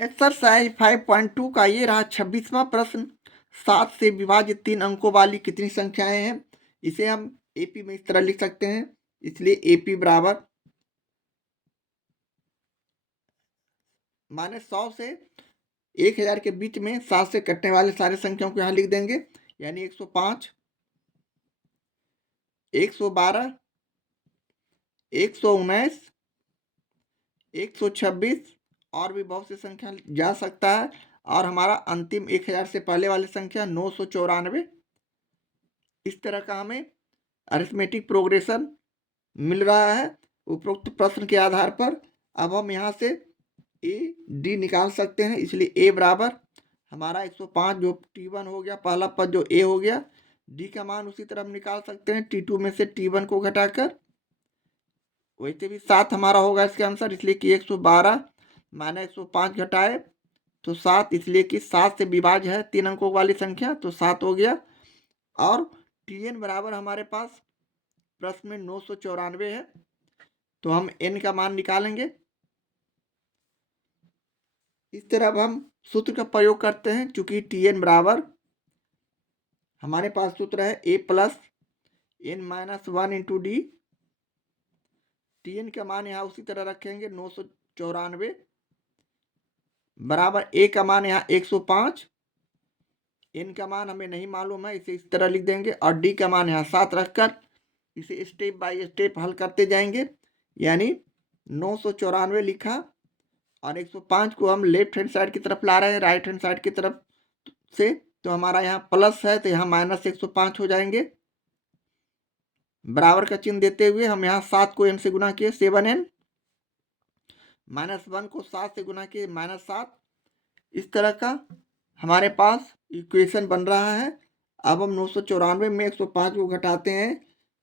Exercise 5.2 का ये रहा 26वां प्रश्न। 7 से विभाजित 3 अंकों वाली कितनी संख्याएं हैं? इसे हम एपी में इस तरह लिख सकते हैं, इसलिए एपी बराबर माने 100 से 1000 के बीच में 7 से कटने वाले सारे संख्याओं को यहाँ लिख देंगे, यानी 105, 112, 119, 126 और भी बहुत सी संख्या जा सकता है। और हमारा अंतिम 1000 से पहले वाली संख्या 994। इस तरह का हमें अरिथमेटिक प्रोग्रेशन मिल रहा है उपरोक्त प्रश्न के आधार पर। अब हम यहाँ से ए डी निकाल सकते हैं, इसलिए ए बराबर हमारा 105 जो T1 हो गया, पहला पद जो ए हो गया, डी का मान उसी तरह हम निकाल सकते हैं T2 में से T1 को घटाकर, वैसे भी 7 हमारा होगा इसके आंसर, इसलिए कि 112 माइनस 105 घटाए तो 7, इसलिए कि 7 से विभाज्य है 3 अंकों वाली संख्या, तो 7 हो गया। और Tn बराबर हमारे पास प्रश्न में 994 है, तो हम n का मान निकालेंगे। इस तरह अब हम सूत्र का प्रयोग करते हैं, चूंकि Tn बराबर हमारे पास सूत्र है a plus n minus 1 into D. Tn का मान यहाँ उसी तरह रखेंगे 994 बराबर a का मान यहाँ 105, n का मान हमें नहीं मालूम है, इसे इस तरह लिख देंगे, और d का मान यहाँ 7 रखकर इसे स्टेप बाय स्टेप हल करते जाएंगे। यानी 994 लिखा और 105 को हम लेफ्ट हैंड साइड की तरफ ला रहे हैं राइट हैंड साइड की तरफ से, तो हमारा यहाँ प्लस है तो यहाँ माइनस 105 हो जाएंगे। बराबर का चिन्ह देते हुए हम यहाँ 7 को n से गुना किए 7n, माइनस 1 को 7 से गुना किए -7। इस तरह का हमारे पास इक्वेशन बन रहा है। अब हम 994 में 105 को घटाते हैं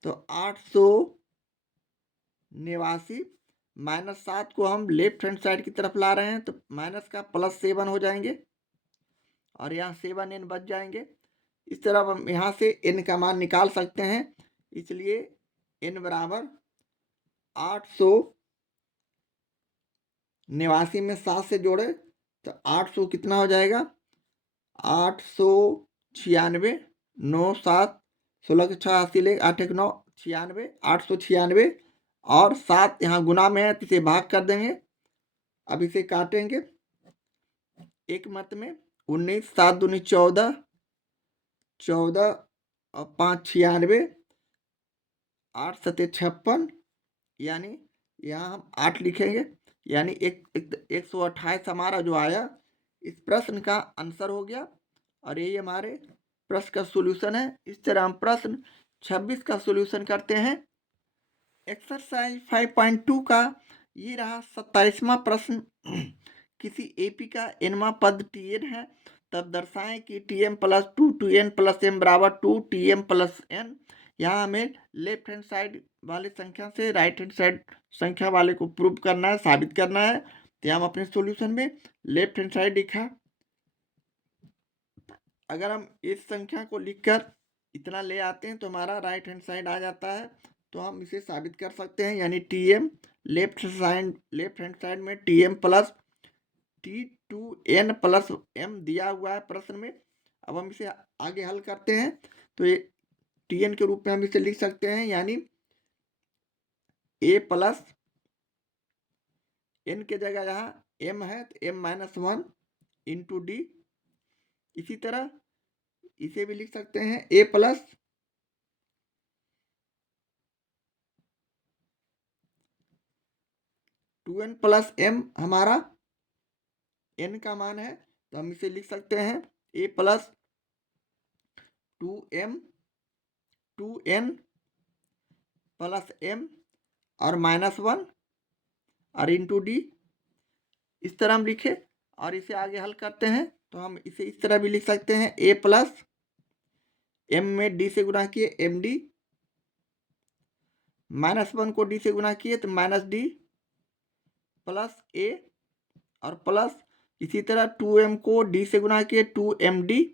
तो 889, -7 को हम लेफ्ट हैंड साइड की तरफ ला रहे हैं तो माइनस का +7 हो जाएंगे और यहाँ 7n बच जाएंगे। इस तरह हम यहाँ से n का मान निकाल सकते हैं, इसलिए n बराबर 889 में 7 से जोड़े तो 800 कितना हो जाएगा, 896, 9 7 16 के 6 80 ले 8 1 9 96, 896 और 7 यहाँ गुना में है तो इसे भाग कर देंगे। अब इसे काटेंगे एक मत में, 19 7 दूनी 14, 14 और 5 96, 8 7 56, यानी यहाँ हम 8 लिखेंगे, यानी 128 हमारा जो आया इस प्रश्न का आंसर हो गया। और यही हमारे प्रश्न का सॉल्यूशन है। इस तरह हम प्रश्न 26 का सॉल्यूशन करते हैं। एक्सरसाइज 5.2 का ये रहा 27वां प्रश्न। किसी एपी का nवां पद Tn है, तब दर्शाएं कि Tm plus 2 2n plus m बराबर 2 Tm प्लस n। यहाँ हमें लेफ्ट हैंड साइड वाले संख्या से राइट हैंड साइड संख्या वाले को प्रूव करना है, साबित करना है। तो हम अपने सॉल्यूशन में लेफ्ट हैंड साइड लिखा, अगर हम इस संख्या को लिखकर इतना ले आते हैं तो हमारा राइट हैंड साइड आ जाता है, तो हम इसे साबित कर सकते हैं। यानी Tm लेफ्ट हैंड साइड में Tm plus T2n plus m दिया हुआ है प्रश्न में। अब हम इसे आगे हल करते हैं तो ये Tn के रूप में हम इसे लिख सकते हैं, यानी a प्लस n के जगह यहाँ m है तो m-1 इंटू डी। इसी तरह इसे भी लिख सकते हैं a plus 2n plus m, हमारा n का मान है तो हम इसे लिख सकते हैं a plus 2n plus m और -1 और इंटू डी। इस तरह हम लिखे और इसे आगे हल करते हैं तो हम इसे इस तरह भी लिख सकते हैं a प्लस m में d से गुना किए एम डी, -1 को d से गुना किए तो -d प्लस a और प्लस इसी तरह 2m को d से गुना किए 2md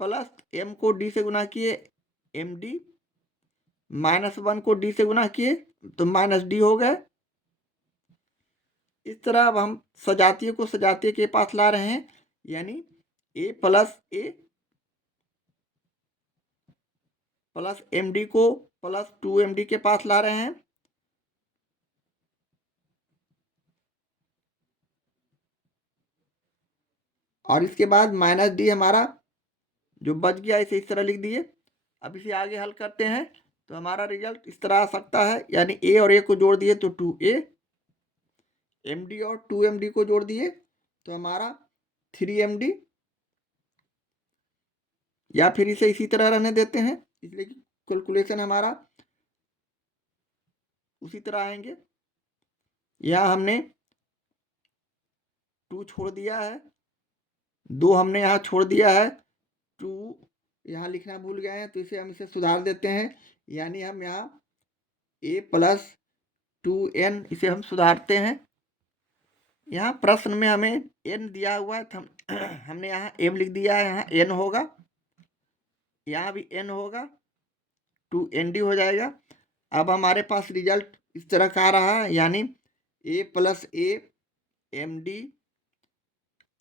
प्लस m को d से गुना किए md, -1 को d से गुना किए तो -d हो गए। इस तरह अब हम सजातीय को सजातीय के पास ला रहे हैं, यानी ए प्लस एम डी को प्लस 2md के पास ला रहे हैं। और इसके बाद माइनस डी हमारा जो बच गया इसे इस तरह लिख दिए। अब इसे आगे हल करते हैं तो हमारा रिजल्ट इस तरह आ सकता है, यानी ए और ए को जोड़ दिए तो 2a, md और 2md को जोड़ दिए तो हमारा 3md, या फिर इसे इसी तरह रहने देते हैं, इसलिए कैलकुलेशन हमारा उसी तरह आएंगे। यहाँ हमने 2 छोड़ दिया है, 2 हमने यहाँ छोड़ दिया है, 2 यहाँ लिखना भूल गए हैं तो इसे हम इसे सुधार देते हैं, यानी हम यहाँ a प्लस 2n इसे हम सुधारते हैं। यहाँ प्रश्न में हमें n दिया हुआ है तो हमने यहाँ m लिख दिया है, यहाँ n होगा, यहाँ भी n होगा, 2nd हो जाएगा। अब हमारे पास रिजल्ट इस तरह का आ रहा है, यानी a प्लस a md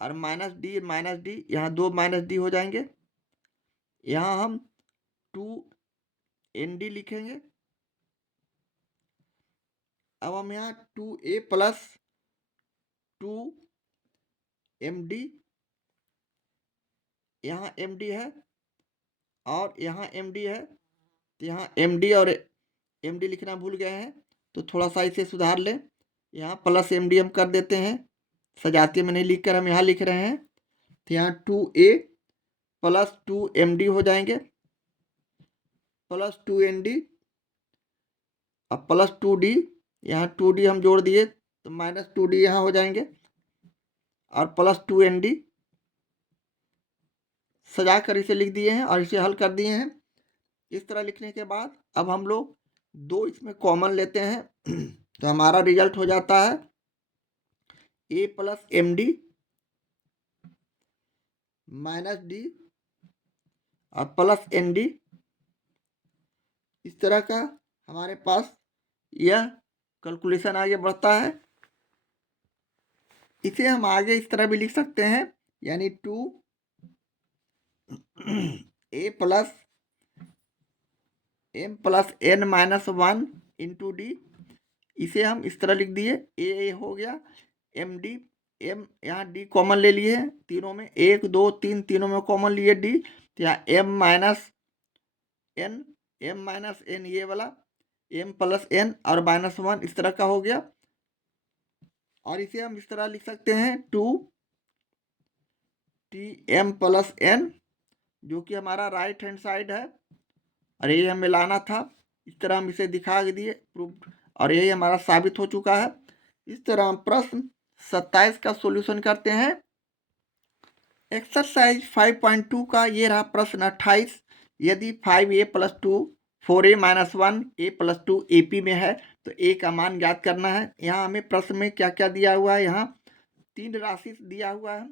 और माइनस डी, यहाँ 2 माइनस डी हो जाएंगे। यहाँ हम 2nd लिखेंगे। अब हम यहाँ 2a प्लस 2md, यहाँ md है और यहाँ md है, तो यहाँ md और md लिखना भूल गए हैं तो थोड़ा सा इसे सुधार लें। यहाँ प्लस md हम कर देते हैं, सजातीय में नहीं लिख कर हम यहाँ लिख रहे हैं, तो यहाँ 2a प्लस 2md हो जाएंगे, प्लस 2nd अब प्लस 2d, यहाँ 2d हम जोड़ दिए तो माइनस 2d यहाँ हो जाएंगे और प्लस 2nd सजा कर इसे लिख दिए हैं और इसे हल कर दिए हैं। इस तरह लिखने के बाद अब हम लोग 2 इसमें कॉमन लेते हैं तो हमारा रिजल्ट हो जाता है a plus md minus D और प्लस nd। इस तरह का हमारे पास यह कैलकुलेशन आगे बढ़ता है। इसे हम आगे इस तरह भी लिख सकते हैं, यानी 2a plus m plus n minus 1 into D, इसे हम इस तरह लिख दिए, a हो गया, md, m यहाँ d कॉमन ले लिए हैं तीनों में, 1 2 3 तीनों में कॉमन लिए d, तो यहाँ m माइनस n ये वाला m प्लस n और माइनस 1 इस तरह का हो गया। और इसे हम इस तरह लिख सकते हैं 2tm प्लस n, जो कि हमारा राइट हैंड साइड है और यही हमें लाना था। इस तरह हम इसे दिखा दिए प्रूफ और यही हमारा साबित हो चुका है। इस तरह हम प्रश्न 27 का सॉल्यूशन करते हैं। एक्सरसाइज 5.2 का ये रहा प्रश्न 28। यदि 5a plus 2 4a minus 1 a plus 2 AP में है तो a का मान ज्ञात करना है। यहाँ हमें प्रश्न में क्या क्या दिया हुआ है, यहाँ 3 राशि दिया हुआ है।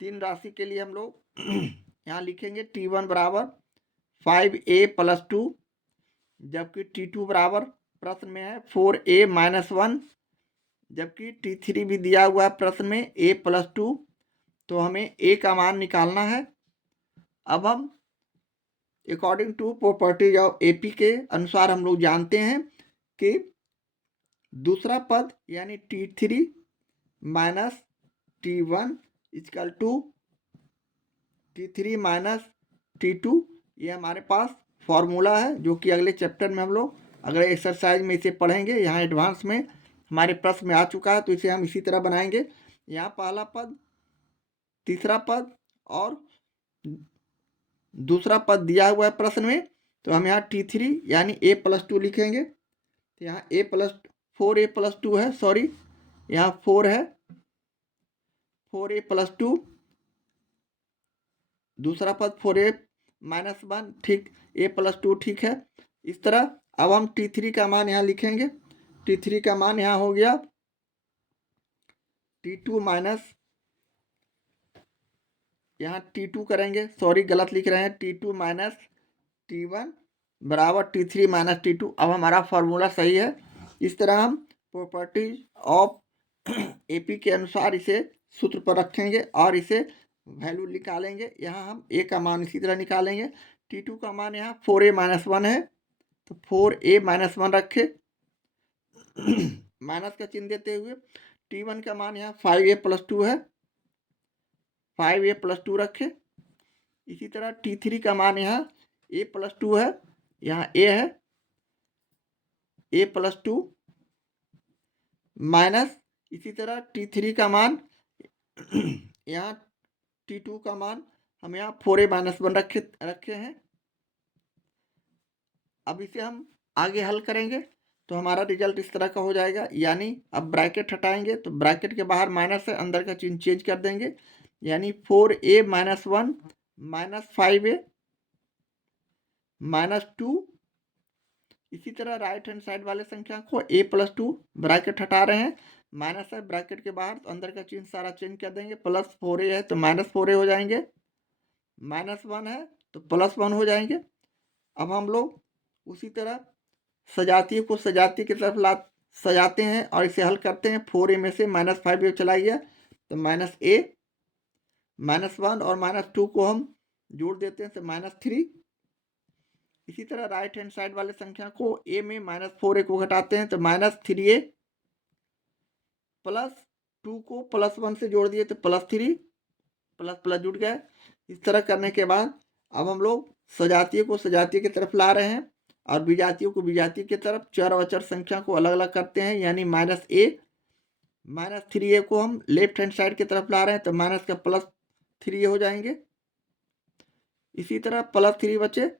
3 राशि के लिए हम लोग यहाँ लिखेंगे t1 बराबर 5a प्लस 2, जबकि t2 बराबर प्रश्न में है 4a माइनस 1, जबकि t3 भी दिया हुआ है प्रश्न में a प्लस 2, तो हमें a का मान निकालना है। अब हम according to properties of AP के अनुसार हम लोग जानते हैं कि दूसरा पद यानी t3 minus t1 equal to t3 minus t2, ये हमारे पास फॉर्मूला है जो कि अगले चैप्टर में हम लोग अगले एक्सरसाइज में इसे पढ़ेंगे। यहाँ एडवांस में हमारे प्रश्न में आ चुका है तो इसे हम इसी तरह बनाएंगे। यहाँ पहला पद, तीसरा पद और दूसरा पद दिया हुआ है प्रश्न में, तो हम यहाँ t3 यानी a प्लस 2 लिखेंगे। तो यहाँ a प्लस 4a प्लस 2 है, सॉरी यहाँ 4 है, 4a प्लस 2, दूसरा पद 4a माइनस 1, ठीक, a प्लस 2 ठीक है। इस तरह अब हम t3 का मान यहाँ लिखेंगे। t3 का मान यहाँ हो गया t2 माइनस, यहाँ t2 करेंगे, सॉरी गलत लिख रहे हैं, t2 माइनस t1 बराबर t3 माइनस t2। अब हमारा फॉर्मूला सही है। इस तरह हम प्रॉपर्टीज ऑफ AP के अनुसार इसे सूत्र पर रखेंगे और इसे वैल्यू निकालेंगे। यहाँ हम A का मान इसी तरह निकालेंगे। T2 का मान यहाँ 4A-1 है, तो 4A-1 रखे माइनस का चिन्ह देते हुए। T1 का मान यहाँ 5A+2 है, 5A+2 रखे। इसी तरह T3 का मान यहाँ A+2 है, यहाँ A है, A+2 माइनस इसी तरह T3 का मान यहाँ T2 का मान हम यहाँ 4A-1 रखे हैं। अब इसे हम आगे हल करेंगे तो हमारा रिजल्ट इस तरह का हो जाएगा। यानी अब ब्रैकेट हटाएंगे तो ब्रैकेट के बाहर माइनस है, अंदर का चिन्ह चेंज कर देंगे। यानी 4A-1 माइनस 5A-2। इसी तरह राइट हैंड साइड वाले संख्या को A+2 ब्रैकेट हटा रहे हैं, माइनस है ब्रैकेट के बाहर, तो अंदर का चिन्ह सारा चेंज कर देंगे। प्लस 4A है तो माइनस 4A हो जाएंगे, -1 है तो +1 हो जाएंगे। अब हम लोग उसी तरह सजातीय को सजातीय की तरफ सजाते हैं और इसे हल करते हैं। 4A में से -5A चला गया तो -A, -1 और -2 को हम जोड़ देते हैं तो -3। इसी तरह राइट हैंड साइड वाले संख्या को A में -4A को घटाते हैं तो -3A, +2 को +1 से जोड़ दिए तो +3, प्लस प्लस जुड़ गया। इस तरह करने के बाद अब हम लोग सजातीय को सजातीय की तरफ ला रहे हैं और विजातीय को विजातीय की तरफ। चर और अचर संख्या को अलग अलग करते हैं, यानी -A, -3A को हम लेफ्ट हैंड साइड की तरफ ला रहे हैं तो माइनस का +3A हो जाएंगे। इसी तरह +3 बचे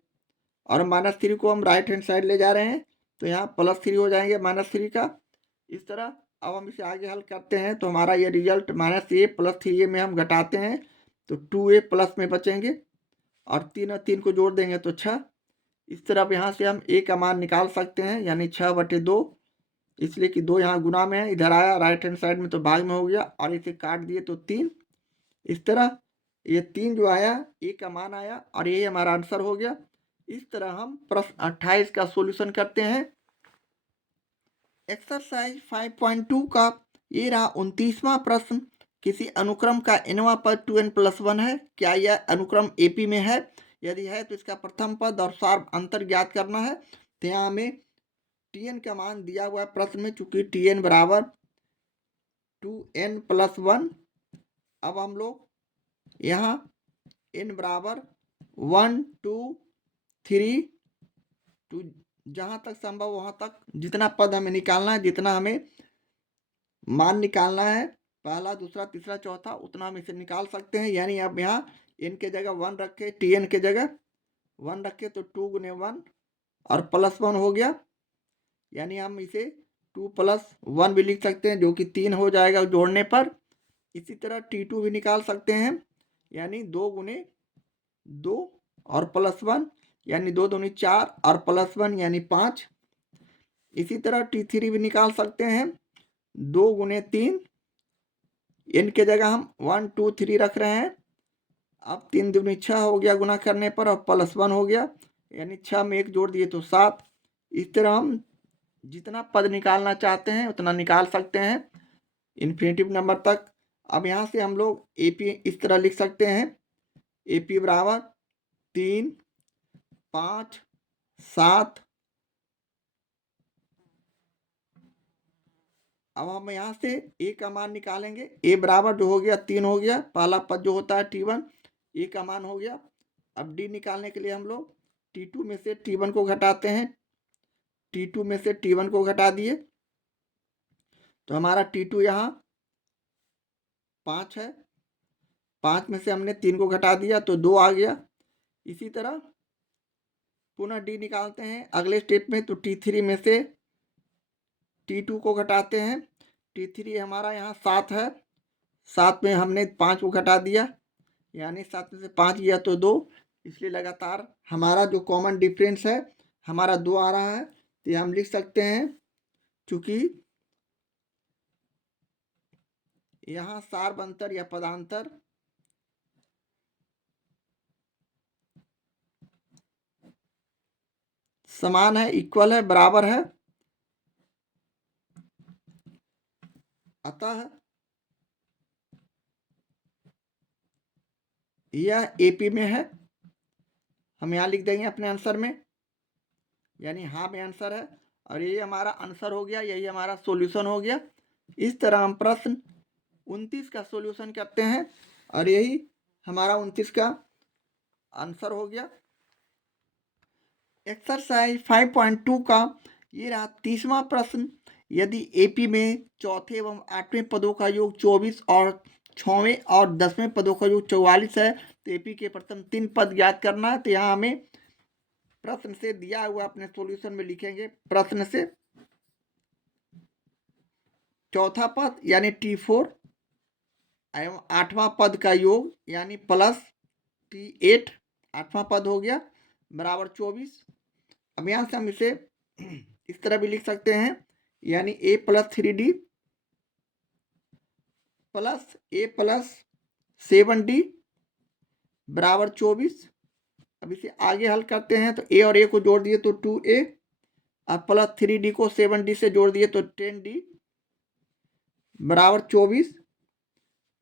और -3 को हम राइट हैंड साइड ले जा रहे हैं तो यहाँ +3 हो जाएंगे -3 का। इस तरह अब हम इसे आगे हल करते हैं तो हमारा ये रिजल्ट -A + 3A में हम घटाते हैं तो 2A प्लस में बचेंगे और 3 और 3 को जोड़ देंगे तो 6। इस तरह यहाँ से हम A का मान निकाल सकते हैं, यानी 6/2, इसलिए कि 2 यहाँ गुना में है, इधर आया राइट हैंड साइड में तो भाग में हो गया और इसे काट दिए तो 3। इस तरह ये 3 जो आया A का मान आया और ये हमारा आंसर हो गया। इस तरह हम प्रश्न 28 का सॉल्यूशन करते हैं। एक्सरसाइज 5.2 का ये रहा 29वां प्रश्न। किसी अनुक्रम का nवां पद 2n+1 है, क्या यह अनुक्रम AP में है? यदि है तो इसका प्रथम पद और सार अंतर ज्ञात करना है। तो यहाँ हमें Tn का मान दिया हुआ है प्रश्न में, चूंकि Tn बराबर 2n+1। अब हम लोग यहाँ n बराबर 1 2 3 टू जहाँ तक संभव वहाँ तक जितना पद हमें निकालना है, जितना हमें मान निकालना है, पहला दूसरा तीसरा चौथा, उतना हम इसे निकाल सकते हैं। यानी अब यहाँ n के जगह 1 रखे, Tn के जगह 1 रखे तो 2 × 1 और +1 हो गया। यानी हम इसे 2 + 1 भी लिख सकते हैं जो कि 3 हो जाएगा जोड़ने पर। इसी तरह T2 भी निकाल सकते हैं, यानी 2 × 2 और +1 यानी 2 दूनी 4 और +1 यानी 5। इसी तरह T3 भी निकाल सकते हैं, 2 × 3, n के जगह हम 1 2 3 रख रहे हैं। अब 3 दूनी 6 हो गया गुना करने पर और +1 हो गया, यानी 6 में 1 जोड़ दिए तो 7। इस तरह हम जितना पद निकालना चाहते हैं उतना निकाल सकते हैं इन्फिनिटिव नंबर तक। अब यहाँ से हम लोग AP इस तरह लिख सकते हैं, AP बराबर 3 5 7। अब हम यहाँ से A का मान निकालेंगे। A बराबर जो हो गया 3 हो गया, पहला पद जो होता है T1, A का मान हो गया। अब D निकालने के लिए हम लोग T2 में से T1 को घटाते हैं, T2 में से T1 को घटा दिए तो हमारा T2 यहाँ 5 है, 5 में से हमने 3 को घटा दिया तो 2 आ गया। इसी तरह पुनः D निकालते हैं अगले स्टेप में, तो T3 में से T2 को घटाते हैं। T3 हमारा यहाँ 7 है, 7 में हमने 5 को घटा दिया, यानी 7 में से 5 गया तो 2। इसलिए लगातार हमारा जो कॉमन डिफरेंस है हमारा 2 आ रहा है। तो ये हम लिख सकते हैं, चूंकि यहाँ सार्वंतर या पदांतर समान है, इक्वल है, बराबर है, अतः यह एपी में है। हम यहाँ लिख देंगे अपने आंसर में, यानी हाँ में आंसर है, और यही हमारा आंसर हो गया, यही हमारा सॉल्यूशन हो गया। इस तरह हम प्रश्न 29 का सॉल्यूशन करते हैं, और यही हमारा 29 का आंसर हो गया। एक्सरसाइज 5.2 का ये रहा 30वां प्रश्न। यदि एपी में चौथे एवं 8वें पदों का योग 24 और 6वें और 10वें पदों का योग 44 है, तो एपी के प्रथम 3 पद ज्ञात करना है। तो यहाँ हमें प्रश्न से दिया हुआ अपने सॉल्यूशन में लिखेंगे। प्रश्न से चौथा पद यानी T4 एवं 8वां पद का योग यानी प्लस T8, 8वां पद हो गया, बराबर 24। अब यहाँ से हम इसे इस तरह भी लिख सकते हैं, यानी a plus 3d plus a plus 7d बराबर 24। अब इसे आगे हल करते हैं, तो a और a को जोड़ दिए तो 2a, और प्लस 3d को 7d से जोड़ दिए तो 10d बराबर 24।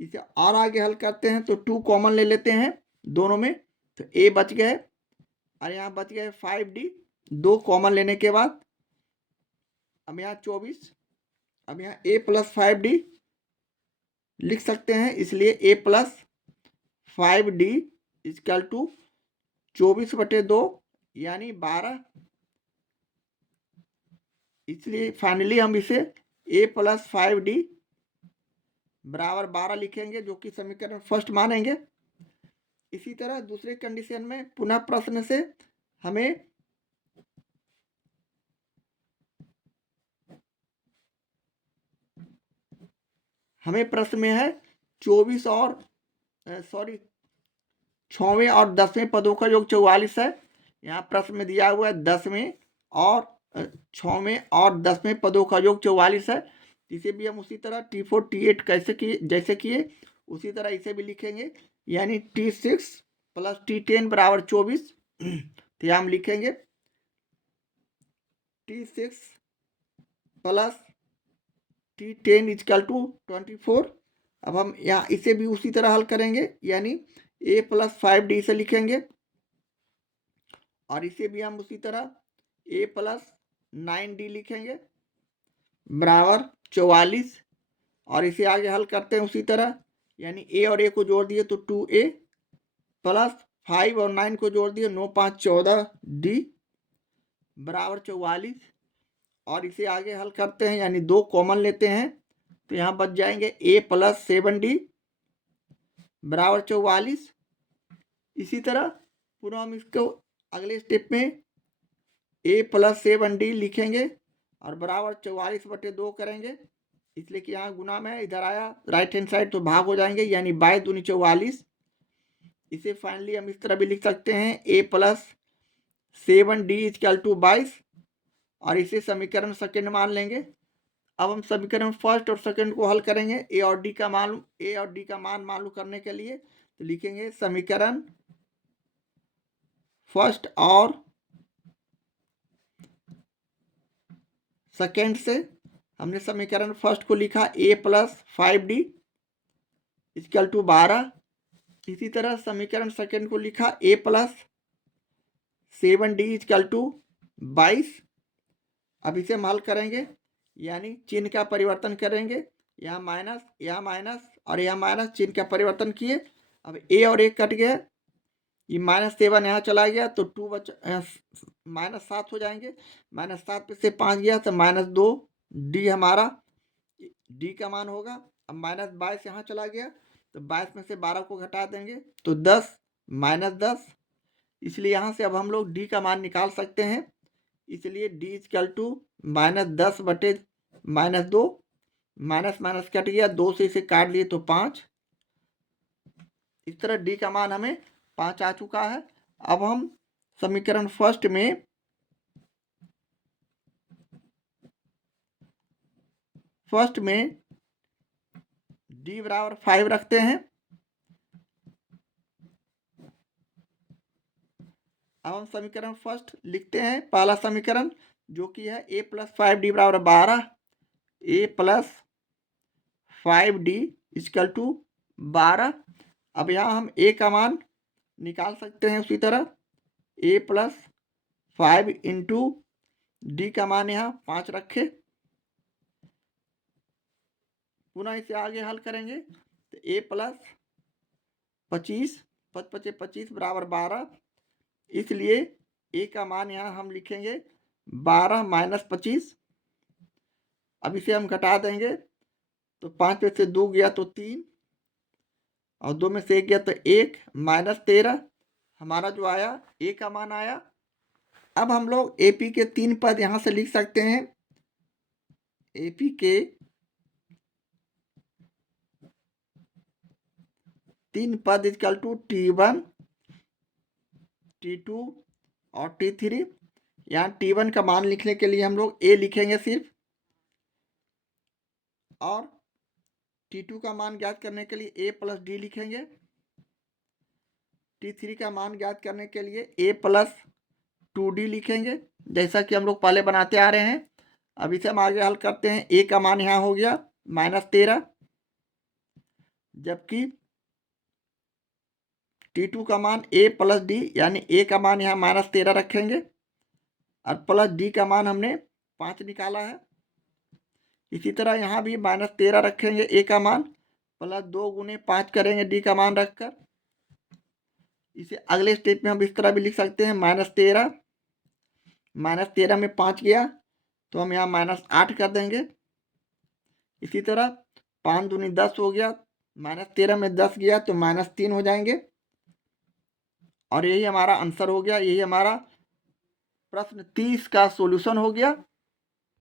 इसे और आगे हल करते हैं तो 2 कॉमन ले लेते हैं दोनों में, तो a बच गए, और यहाँ बच गए 5d 2 कॉमन लेने के बाद। अब यहाँ 24, अब यहाँ a प्लस 5d लिख सकते हैं, इसलिए a plus 5d is equal to 24/2 यानी 12। इसलिए फाइनली हम इसे a प्लस 5d बराबर 12 लिखेंगे, जो कि समीकरण फर्स्ट मानेंगे। इसी तरह दूसरे कंडीशन में पुनः प्रश्न से हमें प्रश्न में है 24 और 6वें और 10वें पदों का योग 44 है। यहाँ प्रश्न में दिया हुआ है 10वें और 6वें और 10वें पदों का योग 44 है। इसे भी हम उसी तरह T4 T8 कैसे किए, जैसे किए उसी तरह इसे भी लिखेंगे, यानी T6 प्लस T10 बराबर 24। तो यहाँ हम लिखेंगे T6 plus T10 is equal to 24। अब हम यहाँ इसे भी उसी तरह हल करेंगे, यानी a प्लस 5d से लिखेंगे, और इसे भी हम उसी तरह a प्लस 9d लिखेंगे बराबर 44। और इसे आगे हल करते हैं उसी तरह, यानी a और a को जोड़ दिए तो 2a प्लस 5 और 9 को जोड़ दिए 9 5 14d बराबर 44। और इसे आगे हल करते हैं, यानी 2 कॉमन लेते हैं, तो यहाँ बच जाएंगे a प्लस 7d बराबर 44। इसी तरह पुनः हम इसको अगले स्टेप में a प्लस 7d लिखेंगे और बराबर 44/2 करेंगे, इसलिए कि यहाँ गुना में इधर आया राइट हैंड साइड तो भाग हो जाएंगे, यानी 22 दूनी 44। इसे फाइनली हम इस तरह भी लिख सकते हैं a plus 7d is equal to 22, और इसे समीकरण सेकेंड मान लेंगे। अब हम समीकरण फर्स्ट और सेकंड को हल करेंगे a और d का मान मालूम करने के लिए। तो लिखेंगे समीकरण फर्स्ट और सेकंड से। हमने समीकरण फर्स्ट को लिखा a plus 5d is equal to 12। इसी तरह समीकरण सेकंड को लिखा a plus 7d is equal to 22। अब इसे हम हल करेंगे, यानी चिन्ह का परिवर्तन करेंगे, यहाँ माइनस और यहाँ माइनस, चिन्ह का परिवर्तन किए। अब a और a कट गया, ये -7 यहाँ चला गया तो 2 -7 हो जाएंगे, -7 पे से 5 गया तो -2d हमारा d का मान होगा। अब -22 यहाँ चला गया तो 22 में से 12 को घटा देंगे तो 10 -10, इसलिए यहाँ से अब हम लोग d का मान निकाल सकते हैं। इसलिए d is equal to -10/-2, minus minus cut गया, 2 से इसे काट लिए तो 5। इस तरह d का मान हमें 5 आ चुका है। अब हम समीकरण फर्स्ट में d बराबर 5 रखते हैं। अब हम समीकरण फर्स्ट लिखते हैं, पहला समीकरण जो कि है a प्लस 5d बराबर 12, a plus 5d equal to 12। अब यहाँ हम a का मान निकाल सकते हैं उसी तरह, a प्लस 5 इंटू डी का मान यहाँ 5 रखे। पुनः इसे आगे हल करेंगे तो a प्लस 25 5 25 बराबर 12, इसलिए a का मान यहाँ हम लिखेंगे 12 माइनस 25। अब इसे हम घटा देंगे तो 5 में से 2 गया तो 3 और 2 में से 1 गया तो 1 माइनस 13, हमारा जो आया a का मान आया। अब हम लोग AP के 3 पद यहाँ से लिख सकते हैं। AP के 3 पद इक्वल टू T1 T2 और T3। यहाँ T1 का मान लिखने के लिए हम लोग a लिखेंगे सिर्फ, और T2 का मान ज्ञात करने के लिए a प्लस डी लिखेंगे। T3 का मान ज्ञात करने के लिए a प्लस 2d लिखेंगे, जैसा कि हम लोग पहले बनाते आ रहे हैं। अब इसे हम आगे हल करते हैं। a का मान यहाँ हो गया -13, जबकि T2 का मान a प्लस डी, यानी a का मान यहाँ -13 रखेंगे और प्लस डी का मान हमने 5 निकाला है। इसी तरह यहाँ भी -13 रखेंगे a का मान, प्लस 2 गुने 5 करेंगे d का मान रखकर। इसे अगले स्टेप में हम इस तरह भी लिख सकते हैं, -13 में 5 गया तो हम यहाँ -8 कर देंगे। इसी तरह 5 दूनी 10 हो गया, -13 में 10 गया तो -3 हो जाएंगे। और यही हमारा आंसर हो गया, यही हमारा प्रश्न 30 का सॉल्यूशन हो गया।